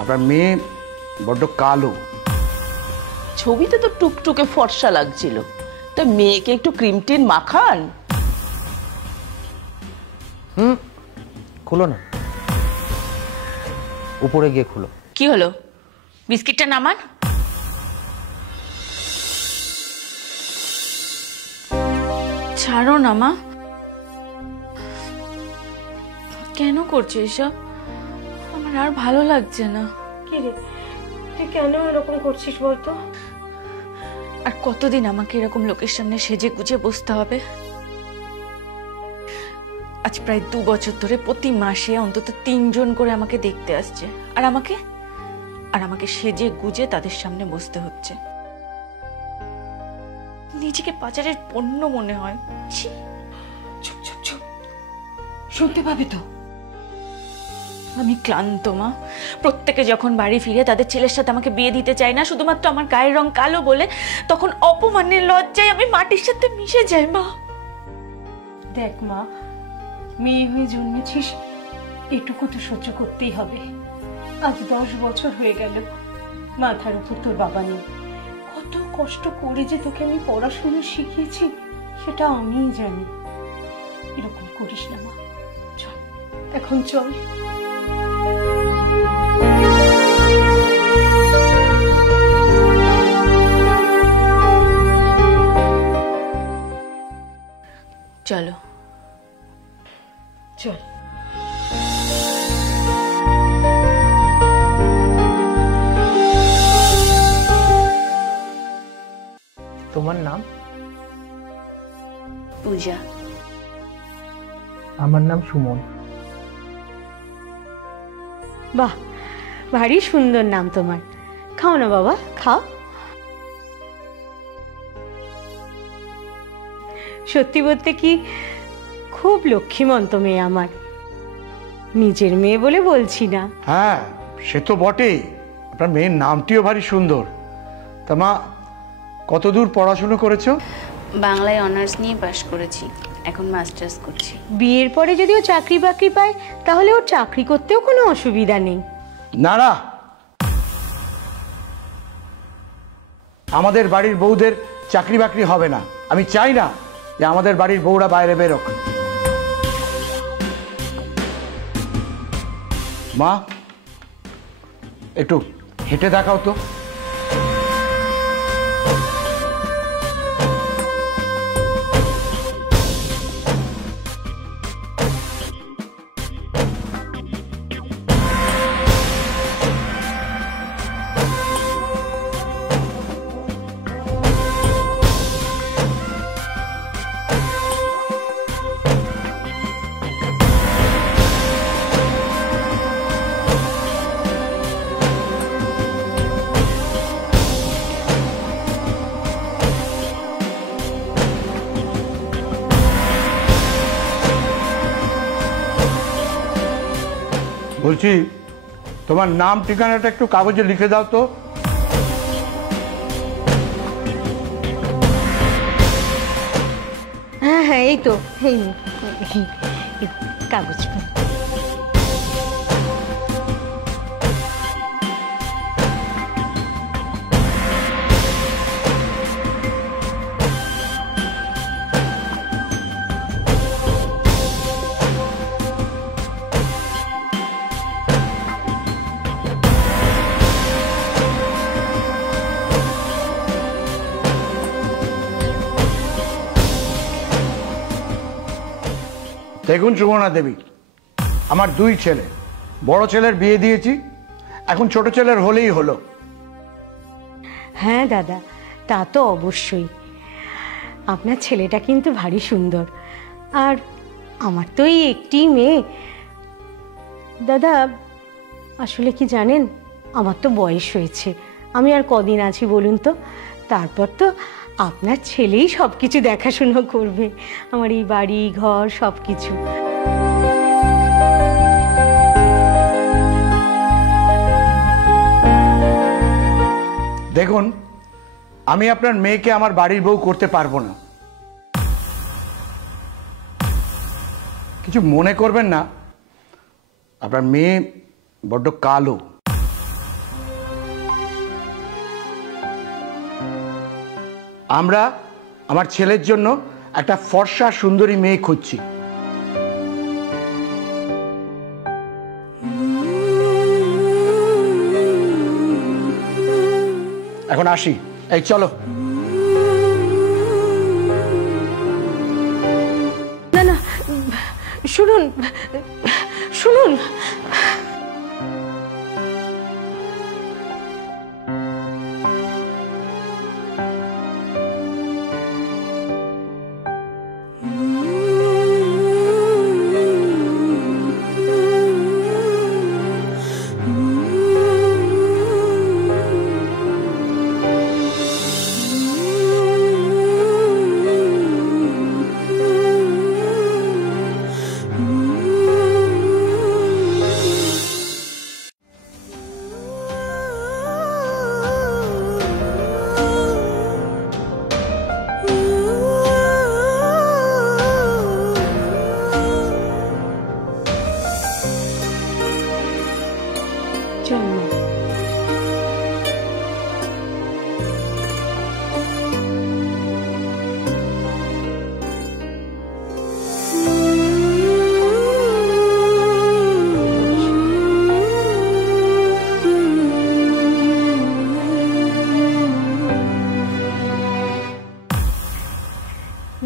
আপনার মেয়ে বড্ড কালো। ছবিতে তো টুকটুকে ফর্সা লাগছিল, তা মেয়েকে একটু ক্রিম টিন মাখান। খুলো না, উপরে গিয়ে খুলো। কি হলো, বিস্কিটটা নামান। ছাড়ো না মা, কেন করছো এসব? আমার আর ভালো লাগছে না। কি রে, তুই কেন এরকম করছিস বলতো? আর কতদিন আমাকে এরকম লোকের সামনে সেজে গুজে বসতে হবে? আজ প্রায় 2 বছর ধরে প্রতি মাসে অন্তত 3 জন করে আমাকে দেখতে আসছে, আর আমাকে সেজে গুজে তাদের সামনে বসতে হচ্ছে। নিজেকে বাজারের পণ্য মনে হয়। চুপ চুপ চুপ, শুনতে পাবে তো। আমি ক্লান্ত মা। প্রত্যেকে যখন বাড়ি ফিরে তাদের ছেলের সাথে আমাকে বিয়ে দিতে চায় না শুধুমাত্র আমার গায়ের রং কালো বলে, তখন অপমানের লজ্জায় আমি মাটির সাথে মিশে যাই মা। দেখ মা, মেয়ে হয়ে জন্মেছিস, এটুকু তো সহ্য করতেই হবে। আজ 10 বছর হয়ে গেল মাথার উপর তোর বাবা নেই। কত কষ্ট করে যে তোকে আমি পড়াশোনা শিখিয়েছি সেটা আমিই জানি। এরকম করিস না মা, চল এখন চল। চলো চল। তোমার নাম? পূজা। আমার নাম সুমন। বাহ, ভারী সুন্দর নাম তোমার। খাও না বাবা, খাও। সত্যি বলতে কি, খুব লক্ষ্মীমন্ত মেয়ে আমার। নিজের মেয়ে বলে বলছি না। হ্যাঁ, সে তো বটেই। আপনার মেয়ের নামটিও ভারী সুন্দর। তা মা, কতদূর পড়াশুনো করেছো? বাংলায় অনার্স নিয়ে পাশ করেছি, এখন মাস্টার্স করছি। বিয়ের পরে যদি ও চাকরি বাকরি পায় তাহলে ওর চাকরি করতেও কোনো অসুবিধা নেই। না না, আমাদের বাড়ির বউদের চাকরি বাকরি হবে না। আমি চাই না যে আমাদের বাড়ির বউরা বাইরে বেরোক। মা, একটু হেঁটে দেখাও তো। বলছি, তোমার নাম ঠিকানাটা একটু কাগজে লিখে দাও তো। হ্যাঁ হ্যাঁ, এই তো, এই কাগজ। দেখুন সুমনা দেবী, আমার 2 ছেলে। বড় ছেলের বিয়ে দিয়েছি, এখন ছোট ছেলের হলেই হলো। হ্যাঁ দাদা, তা তো অবশ্যই। আপনার ছেলেটা কিন্তু ভারী সুন্দর, আর আমার তো এই একটি মেয়ে। দাদা, আসলে কি জানেন, আমার তো বয়স হয়েছে। আমি আর কদিন আছি বলুন তো? তারপর তো আপনার ছেলেই সব কিছু দেখাশুনো করবে, আমার এই বাড়ি ঘর সব কিছু। দেখুন, আমি আপনার মেয়েকে আমার বাড়ির বউ করতে পারবো না। কিছু মনে করবেন না, আপনার মেয়ে বড্ড কালো। আমরা আমার ছেলের জন্য একটা ফর্সা সুন্দরী মেয়ে খুঁজছি। এখন আসি, এই চলো। না না, শুনুন শুনুন,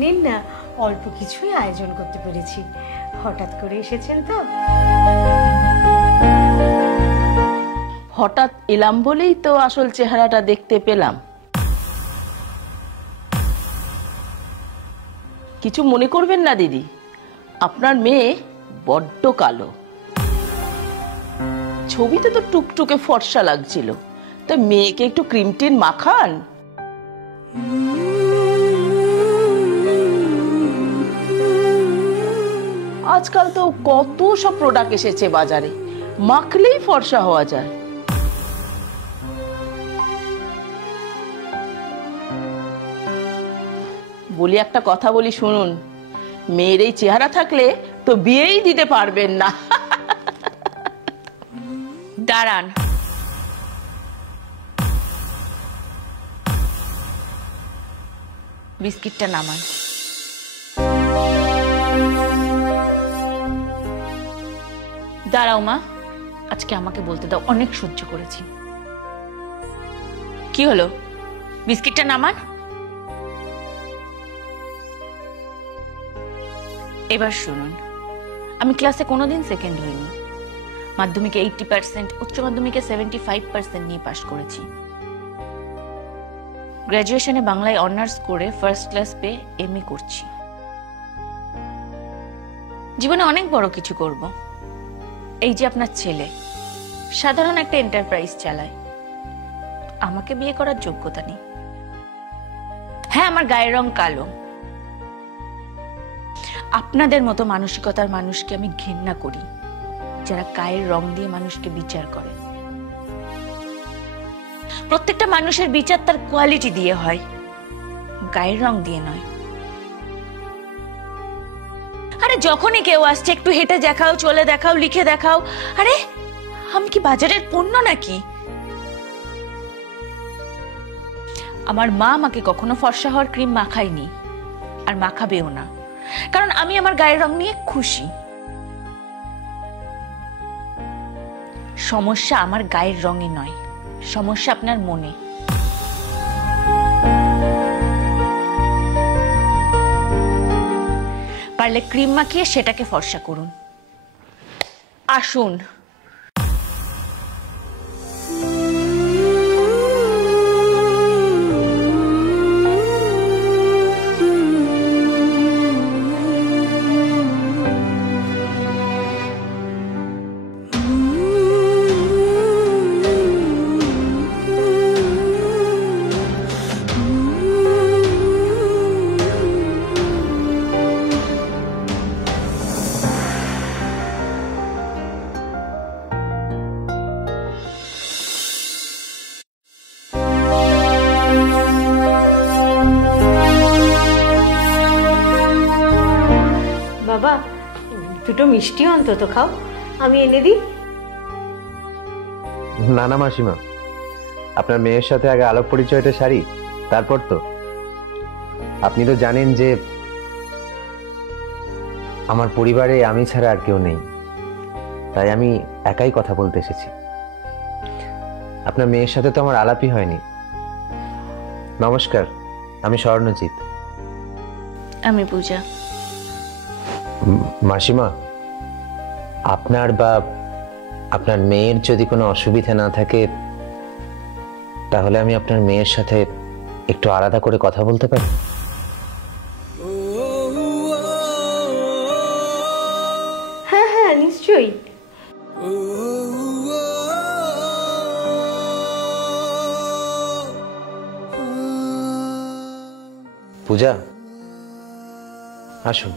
নিন না, অল্প কিছুই আয়োজন করতে পেরেছি। হঠাৎ করে এসেছেন তো। হঠাৎ এলাম বলেই তো আসল চেহারাটা দেখতে পেলাম। কিছু মনে করবেন না দিদি, আপনার মেয়ে বড্ড কালো। ছবিতে তো টুকটুকে ফর্সা লাগছিল, তো মেয়েকে একটু ক্রিম টিন মাখান। আজকাল তো কত সব প্রোডাক্ট এসেছে বাজারে, মাখলেই ফর্সা হওয়া যায়। বলি একটা কথা বলি শুনুন, মেয়ের এই চেহারা থাকলে তো বিয়েই দিতে পারবেন না। দাঁড়ান, বিস্কিটটা নামান। দাঁড়াও মা, আজকে আমাকে বলতে দাও, অনেক সহ্য করেছি। কি হলো, বিস্কিটটা নামান। এবার শুনুন, আমি ক্লাসে কোনোদিন সেকেন্ড হইনি। মাধ্যমিকে 80%, উচ্চ মাধ্যমিকে 75% নিয়ে পাশ করেছি। গ্র্যাজুয়েশনে বাংলায় অনার্স করে ফার্স্ট ক্লাস পেয়ে এমএ করছি। জীবনে অনেক বড় কিছু করব। এই যে আপনার ছেলে সাধারণ একটা এন্টারপ্রাইজ চালায়, আমাকে বিয়ে করার যোগ্যতা নেই। হ্যাঁ, আমার গায়ের রং কালো। আপনাদের মতো মানসিকতার মানুষকে আমি ঘৃণা করি, যারা গায়ের রং দিয়ে মানুষকে বিচার করে। প্রত্যেকটা মানুষের বিচার তার কোয়ালিটি দিয়ে হয়, গায়ের রং দিয়ে নয়। আরে যখনই কেউ আসছে একটু হেঁটে দেখাও, চলে দেখাও, লিখে দেখাও। আরে আমি কি বাজারের পণ্য নাকি? আমার মা আমাকে কখনো ফর্সা হওয়ার ক্রিম মাখায়নি, আর মাখাবেও না, কারণ আমি আমার গায়ের রং নিয়ে খুশি। সমস্যা আমার গায়ের রঙে নয়, সমস্যা আপনার মনে। পারলে ক্রিম মাখিয়ে সেটাকে ফর্সা করুন। আসুন। বাবা, দুটো মিষ্টি অন্তত খাও, আমি এনে দিই। না না মাসিমা, আপনার মেয়ের সাথে আগে আলাপ পরিচয়টা সারি, তারপর তো। আপনি তো জানেন যে আমার পরিবারে আমি ছাড়া আর কেউ নেই, তাই আমি একাই কথা বলতে এসেছি। আপনার মেয়ের সাথে তো আমার আলাপই হয়নি। নমস্কার, আমি স্বর্ণজিৎ। আমি পূজা। মাসিমা, আপনার বা আপনার মেয়ের যদি কোনো অসুবিধা না থাকে তাহলে আমি আপনার মেয়ের সাথে একটু আলাদা করে কথা বলতে পারি? হ্যাঁ হ্যাঁ, নিশ্চয়ই। পূজা, আসুন।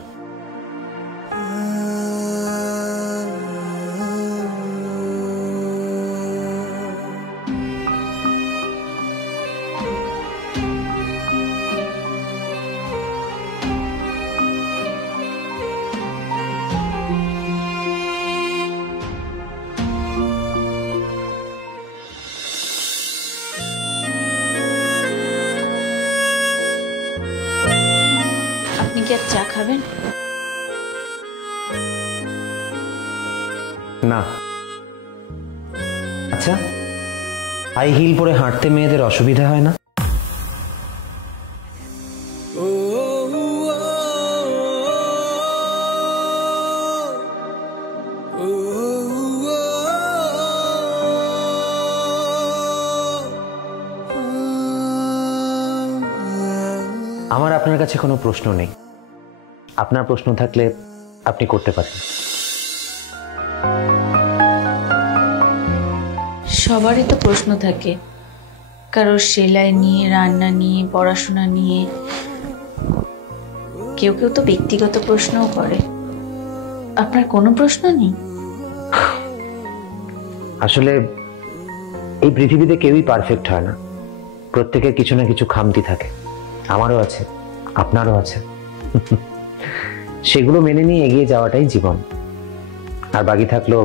আপনি কি আর চা খাবেন? না। আচ্ছা, হাই হিল পরে হাঁটতে মেয়েদের অসুবিধা হয় না? আমার আপনার কাছে কোনো প্রশ্ন নেই। আপনার প্রশ্ন থাকলে আপনি করতে পারেন। সবারই তো প্রশ্ন থাকে, কারোর সেলাই নিয়ে, রান্না নিয়ে, পড়াশোনা নিয়ে, কেউ কেউ তো ব্যক্তিগত প্রশ্নও করে। আপনার কোনো প্রশ্ন নেই? আসলে এই পৃথিবীতে কেউই পারফেক্ট হয় না, প্রত্যেকের কিছু না কিছু খামতি থাকে। আমারও আছে, আপনারও আছে। সেগুলো মেনে নিয়ে এগিয়ে যাওয়াটাই জীবন। আর বাকি থাকলো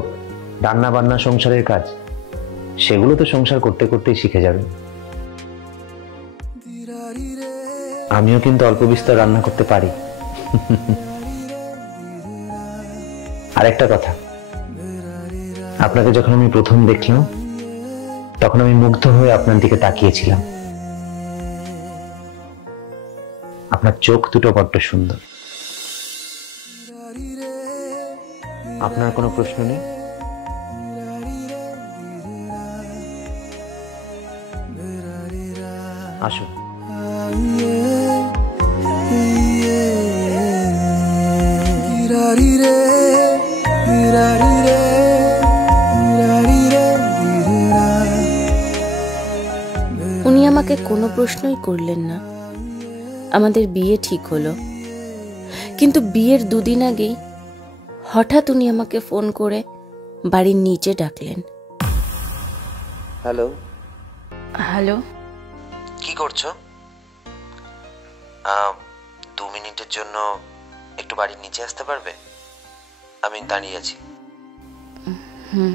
রান্না বান্না, সংসারের কাজ, সেগুলো তো সংসার করতে করতেই শিখে যাবে। আমিও কিন্তু অল্প বিস্তর রান্না করতে পারি। আরেকটা কথা, আপনাকে যখন আমি প্রথম দেখলাম তখন আমি মুগ্ধ হয়ে আপনার দিকে তাকিয়েছিলাম। আপনার চোখ দুটো বড্ড সুন্দর। আপনার কোনো প্রশ্ন নেই? আসুন। উনি আমাকে কোনো প্রশ্নই করলেন না। আমাদের বিয়ে ঠিক হলো, কিন্তু বিয়ের দুদিন আগেই হঠাৎ উনি আমাকে ফোন করে বাড়ির নিচে ডাকলেন। হ্যালো। হ্যালো। কি করছো? 2 মিনিটের জন্য একটু বাড়ির নিচে আসতে পারবে? আমি দাঁড়িয়ে আছি। হুম।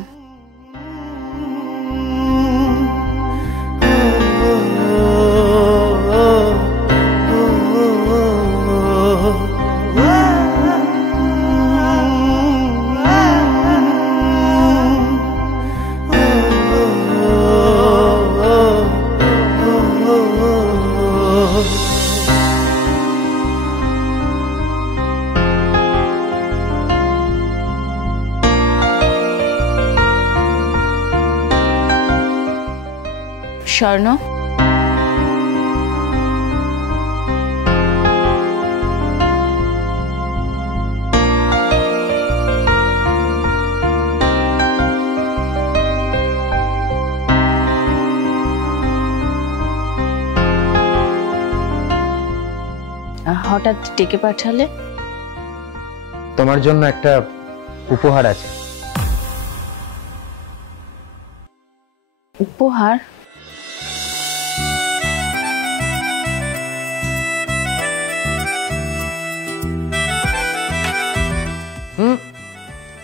স্বর্ণ, হঠাৎ ডেকে পাঠালে? তোমার জন্য একটা উপহার আছে। উপহার?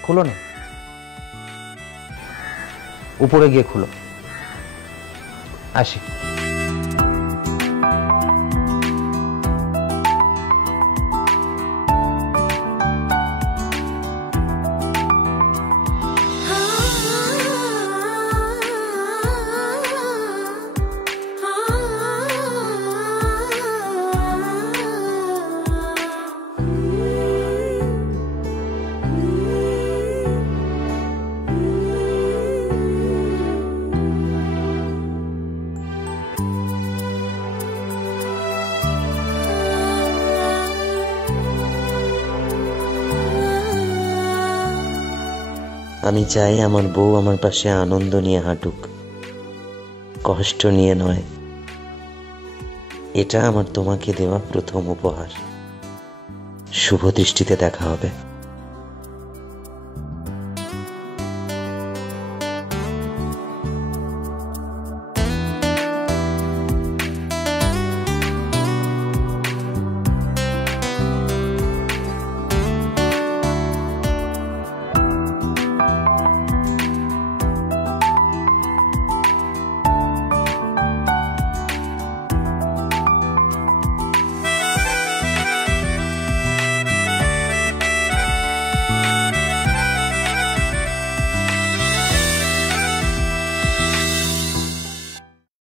খুলো না, উপরে গিয়ে খুলো। আসি। আমি চাই আমার বউ আমার পাশে আনন্দ নিয়ে হাঁটুক, কষ্ট নিয়ে নয়। এটা আমার তোমাকে দেওয়া প্রথম উপহার। শুভ দৃষ্টিতে দেখা হবে।